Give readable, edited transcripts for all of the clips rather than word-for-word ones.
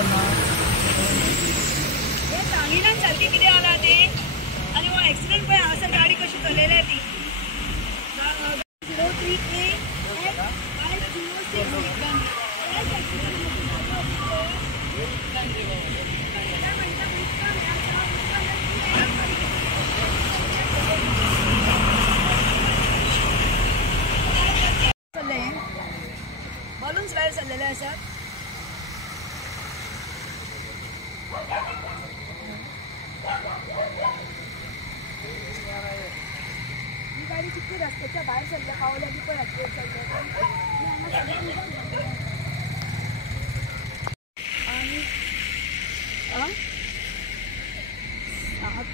हे सांगिना सारखी किती आला ते आणि वो ॲक्सिडेंट पण हांगासर गाडी कशी चलयल्या ती 03A बलून्स बाहेर चाललेले असतात. ही गाडी किती रस्त्याच्या बाहेर चालल्या पावल्या बी पण आणि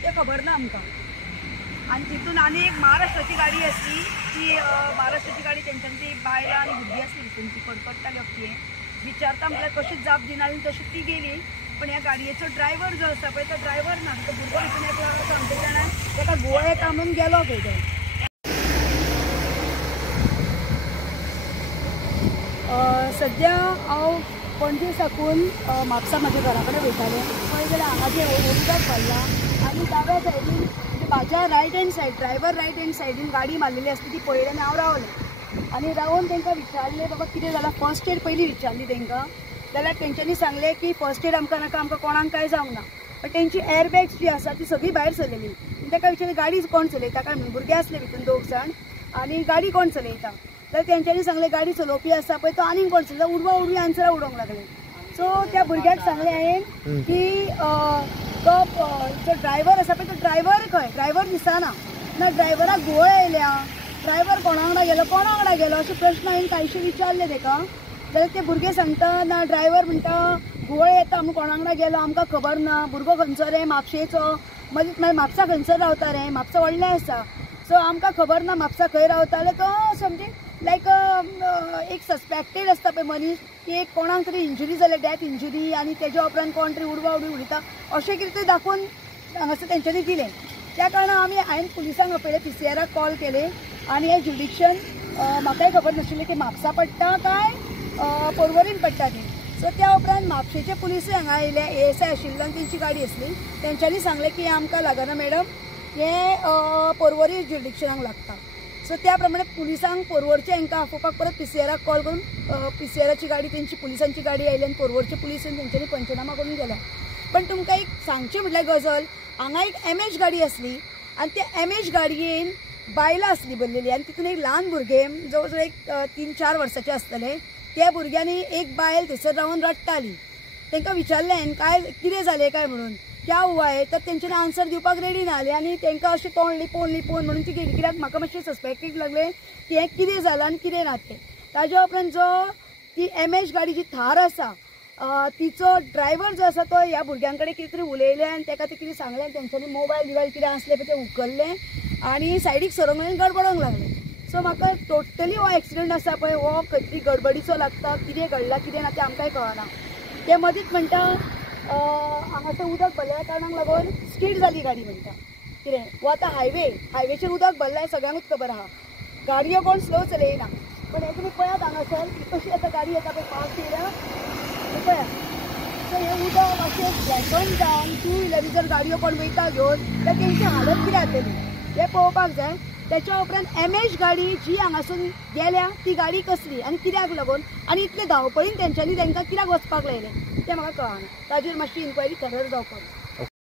ते खबर ना आमकां. आणि तिथून आणि एक महाराष्ट्राची गाडी असती ती महाराष्ट्राची गाडी त्यांच्यानी ती बायलां आणि भुरगीं असली तितून ती कडकडटाली अख्खी विचारता म्हटल्यार कशीच जाप दिना तशी ती गेली. पण ह्या गाडयेचो ड्रायव्हर जो आसा पळय तो ड्रायव्हर ना तो भुरगो हितून एकलो आमच्या जाणां ताका गोवा येता म्हणून गेलो खंय तो. सद्या हांव पणजे साकून म्हापसा म्हाज्या घरा कडेन वयतालें. पळय जाल्यार हांगा जे उदक भरला आणि दाव्या सायडीन म्हणजे म्हाज्या right hand side driver right hand सायडीन गाडी मारलेली आसली ती पळयली आनी हांव रावलें. आनी रावन तांकां विचारलें बाबा कितें जालां. फर्स्ट एड पयलीं विचारली तांकां जाल्यार तेंच्यांनी सांगलें की फर्स्ट एड आमकां नाका आमकां कोणाक कांय जावंक ना. पण तेंची एअरबॅग्स जी आसा ती सगळी भायर सरलेली. ताका विचारलें गाडी कोण चलयता काय म्हणून. भुरगे आसले भितून 2 जाण आनी गाडी कोण चलयता जाल्यार तेंच्यांनी सांगलें गाडी चलोवपी आसा पळय तो आनीक कोण चलयता. उडवा उडवी आन्सरां उडोवंक लागले. सो त्या भुरग्याक सांगलें हांवें की तो ड्रायव्हर आसा पळय तो ड्रायव्हर खंय. ड्रायव्हर दिसना ना ड्रायव्हराक घुंवळ येयल्या. ड्रायव्हर कोणा वांगडा गेलो कोणा वांगडा गेलो अशे प्रश्न हांवें कांयशे विचारले ताका. जाल्यार ते भुरगे सांगता ना ड्रायव्हर म्हणटा घुंवळ येता म्हणून कोणा वांगडा गेलो आमकां खबर ना. भुरगो खंयचो रे म्हापशेचो मागीर म्हापसा खंयसर रावता रे म्हापसा व्हडलें आसा सो आमकां खबर ना म्हापसा खंय रावता. जाल्यार तो समजे लायक एक सस्पेक्टेड आसता पळय मनीस की एक कोणाक तरी इंजुरी जाल्या डेथ इंजुरी आनी तेज्या उपरांत कोण तरी उडवा उडवी उडयता अशें कितें तरी दाखोवन हांगासर तेंच्यांनी दिलें. त्या कारणान हांवें पुलिसांक आपयलें PCRाक कॉल केलें आनी हें ज्युडिक्शन म्हाकाय खबर नाशिल्लें की म्हापसा पडटा काय पर्वरीन पडटा ती. सो त्या उपरांत म्हापशेचे पुलिसूय हांगा आयले. ASI आशिल्लो आनी तेंची गाडी आसली. तेंच्यांनी सांगलें की आमकां लागना मॅडम हें पर्वरी ज्युडिक्शनाक लागता. सो त्या प्रमाणे पुलिसांक पर्वरचे हांकां आपोवपाक परत PCRाक कॉल करून PCRाची गाडी तेंची पुलिसांची गाडी आयली आनी पर्वरचे पुलिसून तेंच्यांनी पंचनामा करून गेल्या. पण तुमकां एक सांगचें म्हटल्यार गजाल हांगा एक MH गाडी आसली आनी त्या MH गाडयेन बायलां आसली भरलेली आनी तितून एक ल्हान भुरगें जवळ जवळ एक 3-4 वर्साचें आसतलें. त्या भुरग्यांनी एक बायल थंयसर रावन रडटाली. तांकां विचारलें हांवें काय कितें जालें काय म्हणून क्या हुआ है तर तेंच्यांनी आन्सर दिवपाक रेडी नासले आनी तांकां अशें तोंड लिपोवन म्हणून ती गेली. कित्याक म्हाका मातशें सस्पेक्टेड लागलें की हें कितें जालां आनी कितें ना तें. ताज्या उपरांत जो ती MH गाडी जी थार आसा तिचो ड्रायव्हर जो आसा तो ह्या भुरग्यां कडेन कितें तरी उलयलें आनी ताका ते कितें सांगलें. तेंच्यांनी मोबायल कितें आसलें पळय तें उखल्लें आनी सायडीक सरोंक लागलें गडबडोंक लागलें. सो म्हाका टोटली हो एक्सिडेंट आसा पळय हो खंय तरी गडबडीचो लागता. कितें घडलां कितें ना तें आमकांय कळना. ते मदींच म्हणटा हांगासर उदक भरल्या कारणाक लागून स्कीड जाली गाडी म्हणटा. कितें वो आतां हायवेचेर उदक भरलां हें सगळ्यांकूच खबर आहा. गाडयो कोण स्लो चलयना. पण हे तुमी पळयात हांगासर कशी आतां गाडी येता पळय फास्ट येयल्या पळयात. सो हें उदक अशें ब्लॅकन जावन 2 व्हिलरी जर गाडयो कोण वयता घेवन जाल्यार तेंची हालत कितें जातली हें पळोवपाक जाय. त्याच्या उपरांत MH गाडी जी हांगासून गेल्या ती गाडी कसली आनी कित्याक लागून आनी इतले धांवपळीन तेंच्यांनी तांकां कित्याक वचपाक लायलें तें म्हाका कळना. ताजेर मातशी इन्क्वायरी थरर जावपाक.